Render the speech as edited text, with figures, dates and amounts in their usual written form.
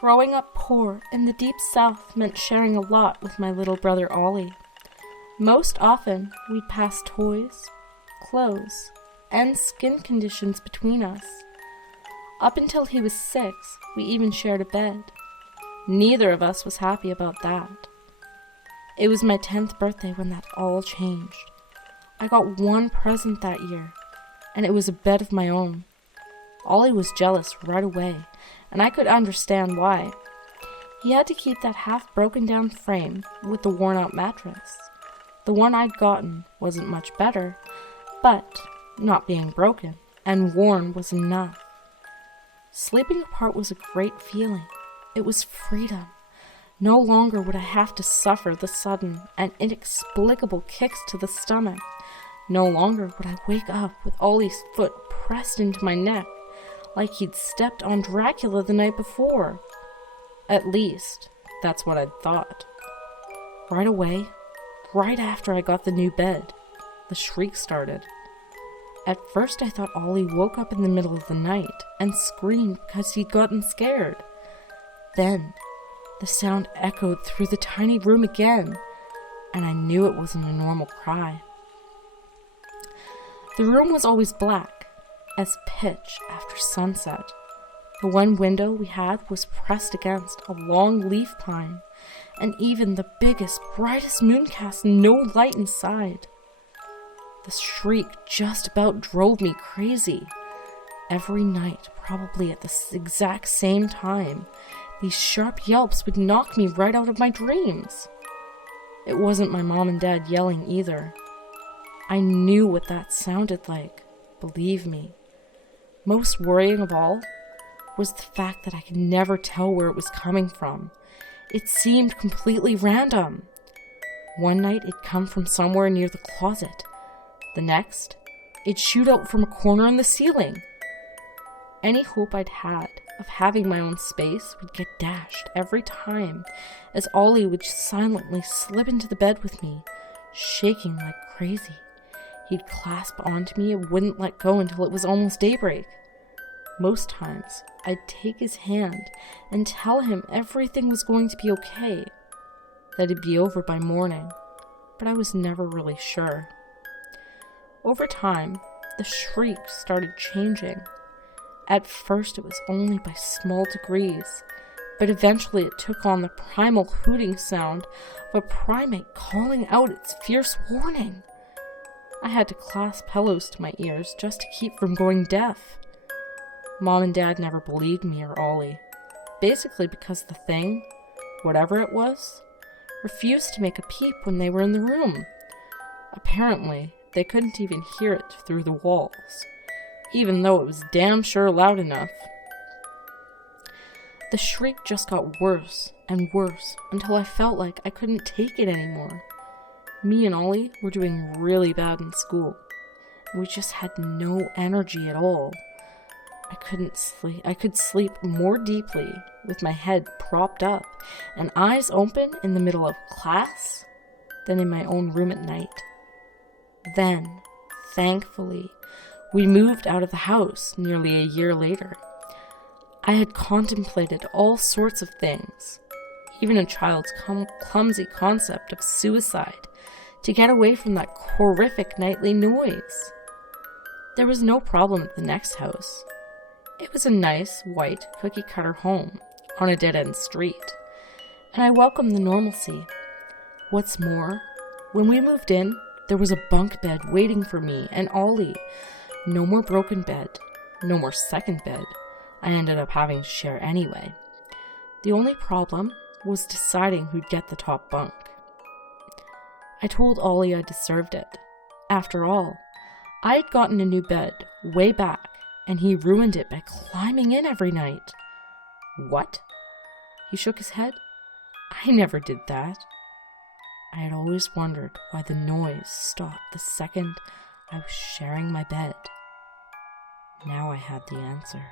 Growing up poor in the deep south meant sharing a lot with my little brother Ollie. Most often, we'd pass toys, clothes, and skin conditions between us. Up until he was 6, we even shared a bed. Neither of us was happy about that. It was my 10th birthday when that all changed. I got one present that year, and it was a bed of my own. Ollie was jealous right away, and I could understand why. He had to keep that half-broken down frame with the worn-out mattress. The one I'd gotten wasn't much better, but not being broken and worn was enough. Sleeping apart was a great feeling. It was freedom. No longer would I have to suffer the sudden and inexplicable kicks to the stomach. No longer would I wake up with Ollie's foot pressed into my neck, like he'd stepped on Dracula the night before. At least, that's what I'd thought. Right away, right after I got the new bed, the shrieks started. At first I thought Ollie woke up in the middle of the night and screamed because he'd gotten scared. Then, the sound echoed through the tiny room again, and I knew it wasn't a normal cry. The room was always black, as pitch after sunset. The one window we had was pressed against a long leaf pine, and even the biggest, brightest moon cast no light inside. The shriek just about drove me crazy. Every night, probably at the exact same time, these sharp yelps would knock me right out of my dreams. It wasn't my mom and dad yelling either. I knew what that sounded like, believe me. Most worrying of all was the fact that I could never tell where it was coming from. It seemed completely random. One night it'd come from somewhere near the closet. The next, it'd shoot out from a corner in the ceiling. Any hope I'd had of having my own space would get dashed every time, as Ollie would silently slip into the bed with me, shaking like crazy. He'd clasp onto me and wouldn't let go until it was almost daybreak. Most times, I'd take his hand and tell him everything was going to be okay, that it'd be over by morning, but I was never really sure. Over time, the shrieks started changing. At first, it was only by small degrees, but eventually it took on the primal hooting sound of a primate calling out its fierce warning. I had to clasp pillows to my ears just to keep from going deaf. Mom and Dad never believed me or Ollie, basically because the thing, whatever it was, refused to make a peep when they were in the room. Apparently, they couldn't even hear it through the walls, even though it was damn sure loud enough. The shriek just got worse and worse until I felt like I couldn't take it anymore. Me and Ollie were doing really bad in school. We just had no energy at all. I couldn't sleep. I could sleep more deeply with my head propped up and eyes open in the middle of class than in my own room at night. Then, thankfully, we moved out of the house nearly a year later. I had contemplated all sorts of things, even a child's clumsy concept of suicide, to get away from that horrific nightly noise. There was no problem at the next house. It was a nice, white, cookie-cutter home on a dead-end street, and I welcomed the normalcy. What's more, when we moved in, there was a bunk bed waiting for me and Ollie. No more broken bed, no more second bed. I ended up having to share anyway. The only problem was deciding who'd get the top bunk. I told Ollie I deserved it. After all, I had gotten a new bed way back, and he ruined it by climbing in every night. What? He shook his head. I never did that. I had always wondered why the noise stopped the second I was sharing my bed. Now I had the answer.